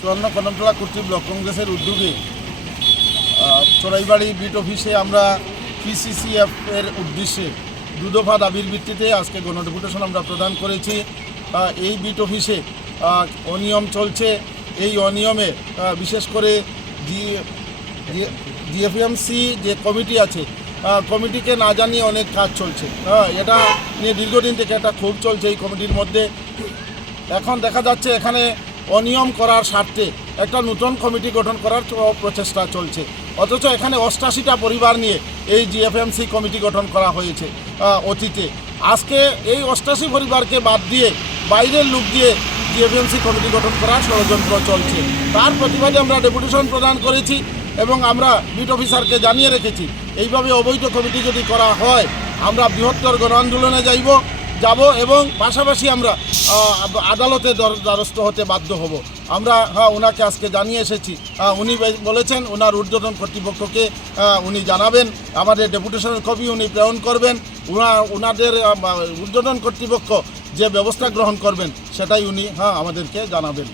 চুয়ান্ন কদমতলা কর্তৃক ব্লক কংগ্রেসের উদ্যোগে চড়াইবাড়ি বিট অফিসে আমরা পিসিসিএফ এর উদ্দেশ্যে দুদফা দাবির ভিত্তিতে আজকে গণডেপুটেশন আমরা প্রদান করেছি। এই বিট অফিসে অনিয়ম চলছে। এই অনিয়মে বিশেষ করে জিএফএমসি যে কমিটি আছে, কমিটিকে না জানিয়ে অনেক কাজ চলছে। এটা নিয়ে দীর্ঘদিন থেকে একটা ক্ষোভ চলছে এই কমিটির মধ্যে। এখন দেখা যাচ্ছে এখানে অনিয়ম করার স্বার্থে একটা নতুন কমিটি গঠন করার প্রচেষ্টা চলছে, অথচ এখানে 88টা পরিবার নিয়ে এই জিএফএমসি কমিটি গঠন করা হয়েছে অতীতে। আজকে এই 88 পরিবারকে বাদ দিয়ে বাইরের লোক দিয়ে জিএফএমসি কমিটি গঠন করার ষড়যন্ত্র চলছে। তার প্রতিবাদে আমরা ডেপুটেশন প্রদান করেছি এবং আমরা বিট অফিসারকে জানিয়ে রেখেছি এইভাবে অবৈধ কমিটি যদি করা হয় আমরা বৃহত্তর গণ আন্দোলনে যাব এবং পাশাপাশি আমরা আদালতে দ্বারস্থ হতে বাধ্য হব। আমরা ওনাকে আজকে জানিয়ে এসেছি। উনি বলেছেন ওনার ঊর্ধ্বতন কর্তৃপক্ষকে উনি জানাবেন, আমাদের ডেপুটেশনের কপি উনি প্রেরণ করবেন। ওনাদের ঊর্ধ্বতন কর্তৃপক্ষ যে ব্যবস্থা গ্রহণ করবেন সেটাই উনি আমাদেরকে জানাবেন।